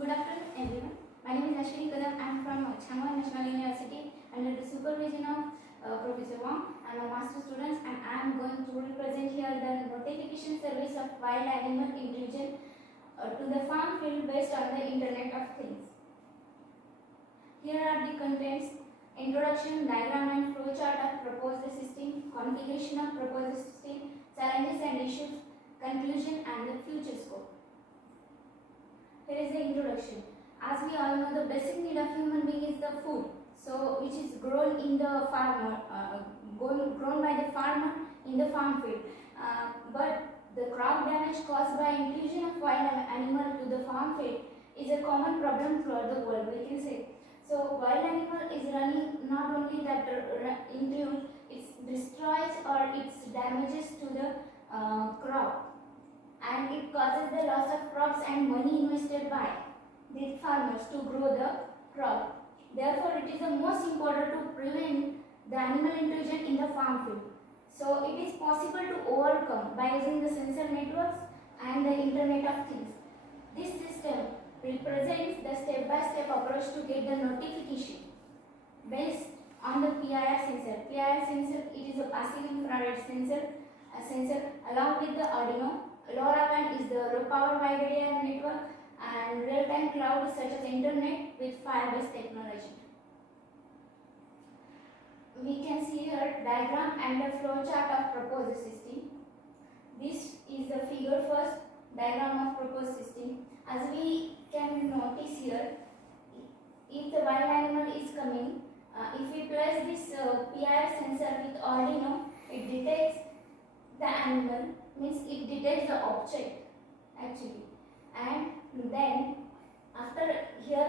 Good afternoon, everyone. My name is Ashwini Kadam. I am from Changon National University under the supervision of Professor Wang. I am a master student and I am going to represent here the notification service of wild animal intelligence to the farm field based on the Internet of Things. Here are the contents: introduction, diagram and flowchart of proposed system, configuration of proposed system, challenges and issues, conclusion and the future scope. Here is the introduction. As we all know, the basic need of human being is the food. So, which is grown in the farmer, grown by the farmer in the farm field. But the crop damage caused by inclusion of wild animal to the farm field is a common problem throughout the world, we can say. So, wild animal is running not only that include, it destroys or it damages to the crop, and it causes the loss of crops and money invested by the farmers to grow the crop. Therefore, it is the most important to prevent the animal intrusion in the farm field. So, it is possible to overcome by using the sensor networks and the Internet of Things. This system represents the step-by-step approach to get the notification based on the PIR sensor. PIR sensor, it is a passive infrared sensor, a sensor along with the Arduino. LoRaWAN is the low power wide area network and real-time cloud such as internet with fire-based technology. We can see here diagram and a flow chart of proposed system. This is the figure first, diagram of proposed system. As we can notice here, if the wild animal is coming, if we place this PIR sensor with Arduino, it detects the animal, means it detects the object actually, and then after here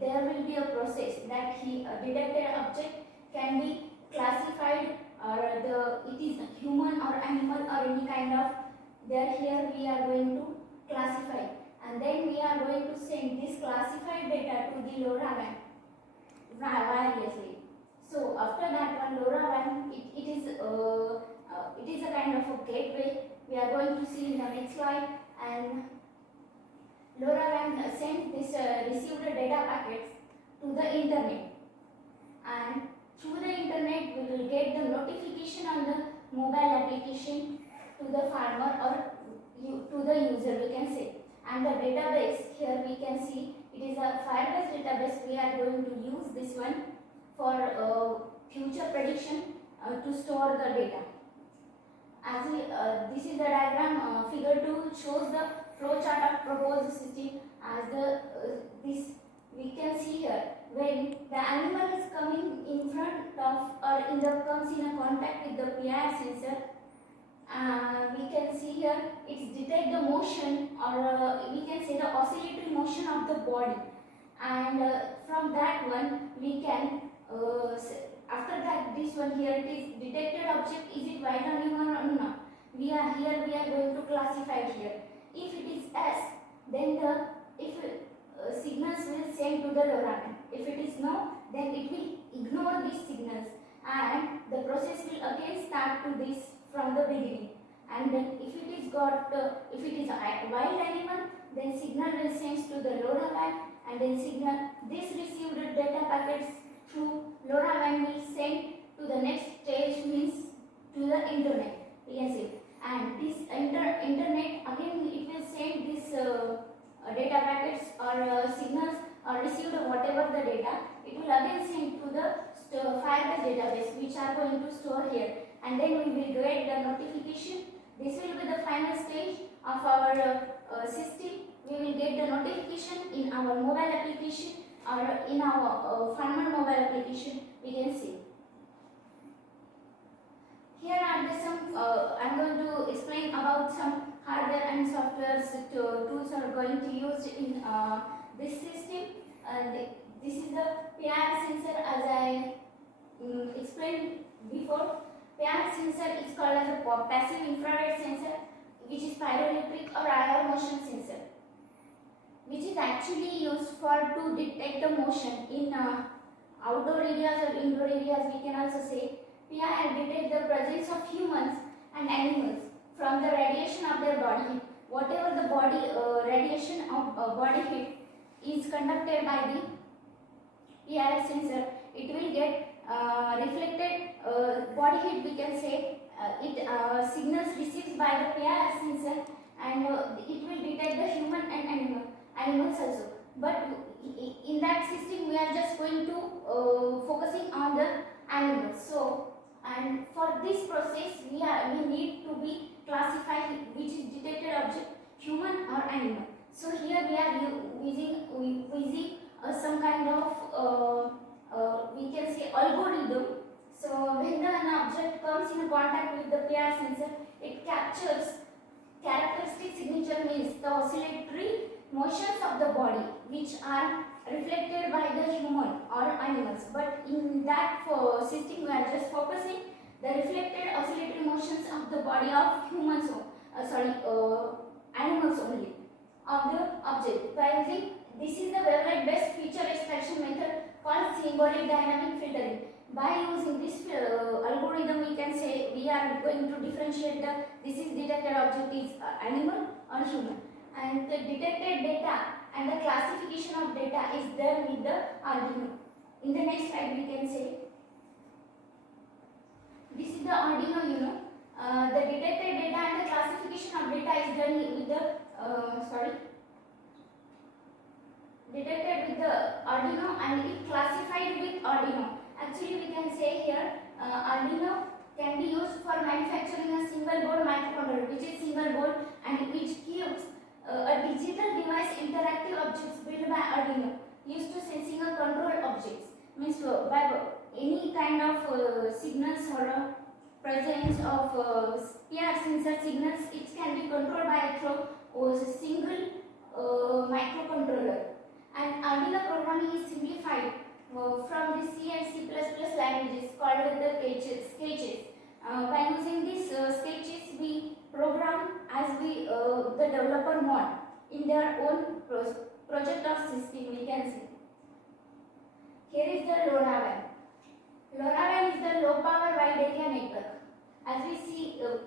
there will be a process that detected object can be classified, or it is human or animal or any kind of, there here we are going to classify, and then we are going to send this classified data to the LoRaWAN wirelessly. So after that one, LoRaWAN, it is a kind of a gateway. We are going to see in the next slide, and LoRaWAN sends this received data packets to the internet, and through the internet we will get the notification on the mobile application to the farmer or to the user, we can say. And the database, here we can see it is a Firebase database. We are going to use this one for future prediction to store the data. As this is the diagram, figure 2 shows the flow chart of proposed system. As this we can see here, when the animal is coming in front of or comes in a contact with the PIR sensor, we can see here it detect the motion, or we can say the oscillatory motion of the body, and from that one we can after that, this one here, it is detected object, is it wild animal or not? We are going to classify it here. If it is S, then signals will send to the LoRaWAN. If it is no, then it will ignore these signals, and the process will again start to this from the beginning. And then if it is a wild animal, then signal will send to the LoRaWAN, and then this received data packets through LoRaWAN will send to the next stage, means to the internet, we can say. And this internet again it will send this data packets or signals or received whatever the data, it will again send to the Firebase database, which are going to store here, and then we will get the notification. This will be the final stage of our system. We will get the notification in our mobile application or in our farmer mobile application, we can see. Here are some, I am going to explain about some hardware and software tools are going to use in this system. This is the PIR sensor, as I explained before. PIR sensor is called as a passive infrared sensor, which is pyroelectric or IR motion sensor, which is actually used to detect the motion in outdoor areas or indoor areas, we can also say. PIR detect the presence of humans and animals from the radiation of their body heat. Whatever the body radiation of body heat, is conducted by the PIR sensor, it will get reflected body heat, we can say. It signals received by the PIR sensor, and it will detect the human and animals also. But in that system we are just going to focusing on the animals. So, and for this process we need to be classified which is detected object, human or animal. So here we are using some kind of we can say algorithm. So when an object comes in contact with the PIR sensor, it captures characteristic signature, means the oscillatory motions of the body which are reflected by the human or animals. But in that system we are just focusing the reflected oscillatory motions of the body of humans, animals only, of the object. By using, this is the wavelet based feature extraction method called symbolic dynamic filtering. By using this algorithm, we can say we are going to differentiate the this is detected object is animal or human, and the detected data and the classification of data is done with the Arduino. In the next slide we can say this is the Arduino, the detected data and the classification of data is done with the detected with the Arduino, and it classified with Arduino. Actually we can say here Arduino can be used for manufacturing a single board microcontroller, which is single board and which gives a digital device interactive objects built by Arduino used to sensing a control objects, means by any kind of signals or presence of PIR sensor signals, it can be controlled by a single microcontroller. And Arduino programming is simplified from the C and C++ languages called the sketches. By using these sketches, we program as the developer want in their own project or system, we can see. Here is the LoRaWAN. LoRaWAN is the low power wide area network. As we see, here,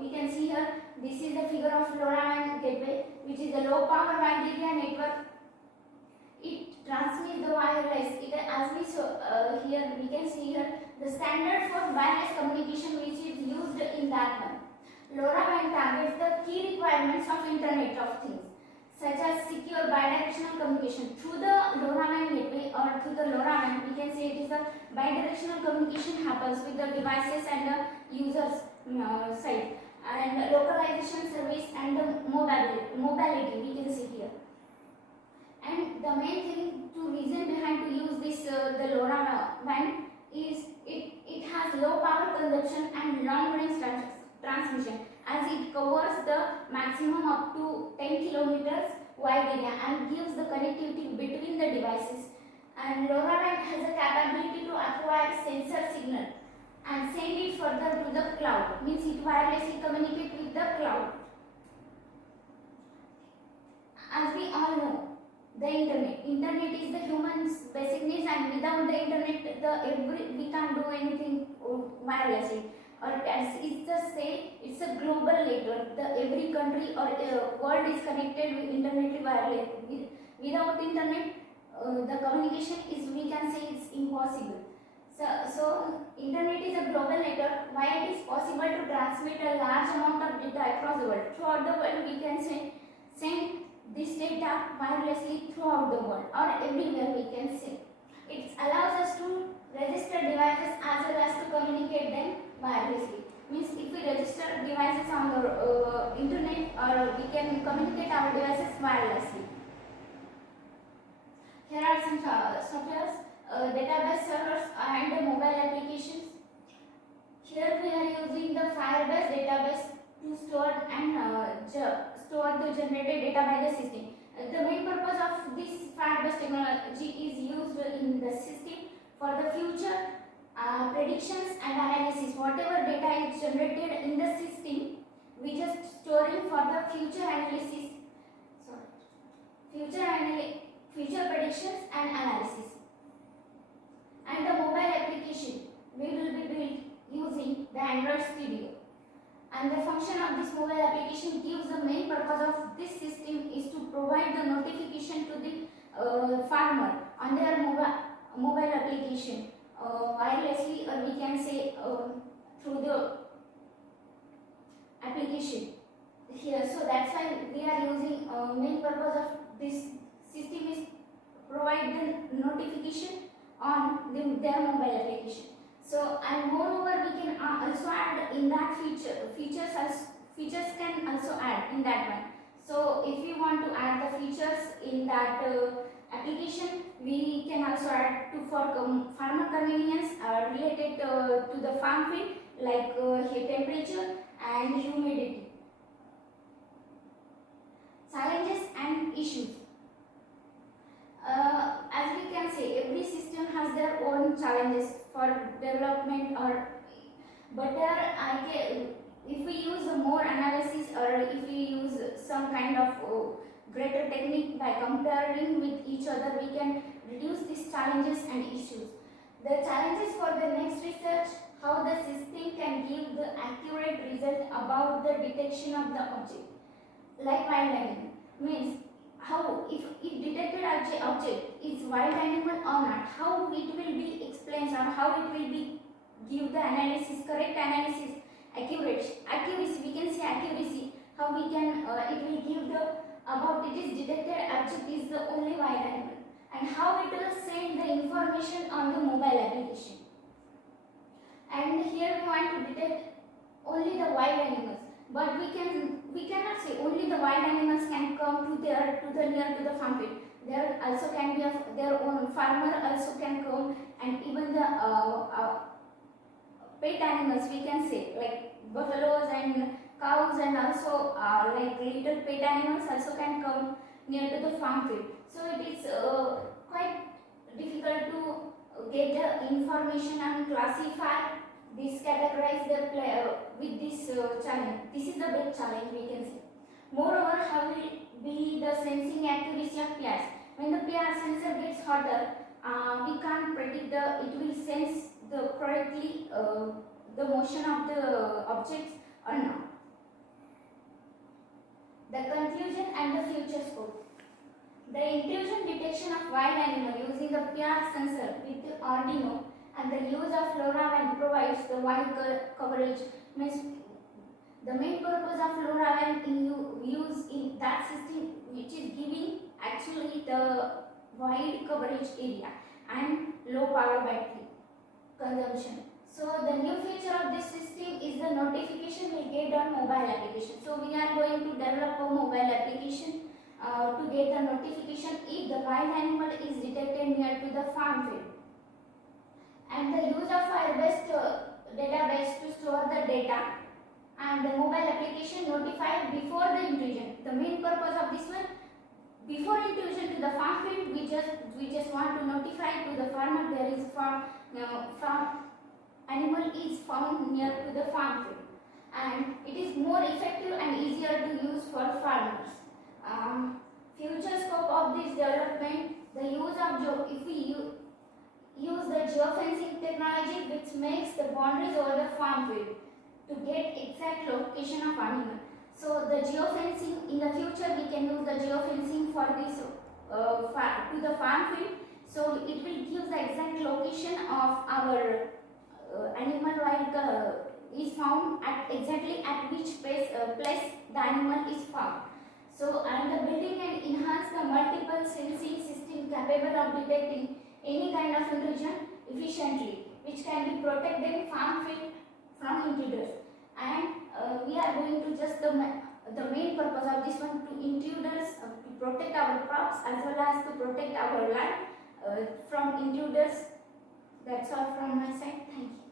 we can see here, this is the figure of LoRaWAN gateway, which is the low power wide area network. It transmits the wireless. Here we can see here the standard for wireless communication which is used in that one. LoRaWAN targets the key requirements of Internet of Things, such as secure bidirectional communication through the LoRaWAN gateway or through the LoRaWAN. We can say it is a bidirectional communication happens with the devices and the users side, and localization service and the mobility we can see here. And the main reason behind to use this the LoRaWAN is it has low power consumption and long range transmission, as it covers the maximum up to 10 kilometers wide area and gives the connectivity between the devices. And LoRaWAN has a capability to acquire sensor signal and send it further to the cloud, means it wirelessly communicate with the cloud. As we all know, the internet is the human's basic needs, and without the internet we can't do anything wirelessly. Or as it's a global network. Every country or world is connected with internet wirelessly. Without internet, the communication is, we can say, it's impossible. So internet is a global network. Why it is possible to transmit a large amount of data across the world? Throughout the world, we can send this data wirelessly throughout the world or everywhere, we can say. It allows us to register devices as well as to communicate them wirelessly. Means if we register devices on the internet, or we can communicate our devices wirelessly. Here are some softwares, database servers and the mobile applications. Here we are using the Firebase database to store the generated data by the system. The main purpose of this Firebase technology is used in the system for the future predictions and analysis. Whatever data is generated in the system, we just store it for the future analysis. Future predictions and analysis. And the mobile application we will be built using the Android Studio. And the function of this mobile application gives the main purpose of this system on their mobile application wirelessly, or we can say through the application here. So that's why we are using main purpose of this system is provide the notification on their mobile application. So and moreover we can also add in that features can also add in that one. So if we want to add the features in that application, we can also add to for farmer convenience related to the farm field, like here temperature and humidity. Challenges and issues. As we can say, every system has their own challenges for development, or better if we use more analysis, or if we use some kind of greater technique by comparing with each other, we can reduce these challenges and issues. The challenges for the next research: how the system can give the accurate result about the detection of the object, like wild animal. Means how if detected object is wild animal or not, how it will be explained, or how it will be give the analysis, correct analysis, accuracy, we can say accuracy, how we can it will give the about it is detected object is the only wild animal, and how it will send the information on the mobile application. And here we want to detect only the wild animals, but we cannot say only the wild animals can come to the near to the farm field. There also can be their own farmer also can come, and even the pet animals, we can say, like buffaloes and cows, and also like little pet animals also can come near to the farm field. So it is quite difficult to get the information and classify this, categorize the with this challenge. This is the big challenge, we can say. Moreover, how will be the sensing accuracy of pairs? When the pair sensor gets hotter, we can't predict it will sense the correctly the motion of the objects or not. The conclusion and the future scope. The intrusion detection of wild animal using a PR sensor with the Arduino and the use of LoRaWAN provides the wide coverage. Means the main purpose of LoRaWAN in use in that system, which is giving actually the wide coverage area and low power battery consumption. So the new feature of this system is the notification we get on mobile application. So we are going to develop a mobile application to get the notification if the wild animal is detected near to the farm field. And the use of Firebase database to store the data, and the mobile application notified before the intrusion. The main purpose of this one, before intrusion to the farm field, we just want to notify to the farmer there is farm animal is found near to the farm field, and it is more effective and easier to use for farmers. Future scope of this development: the use of if we use the geofencing technology, which makes the boundaries over the farm field to get exact location of animal. So the geofencing, in the future we can use the geofencing for this to the farm field. So it will give the exact location of our animal while is found at exactly at which place the animal is found. So and the building and enhance the multiple sensing system capable of detecting any kind of intrusion efficiently, which can be protected farm field from intruders. And we are going to just the main purpose of this one, to intruders, to protect our crops as well as to protect our land from intruders. That's all from my side. Thank you.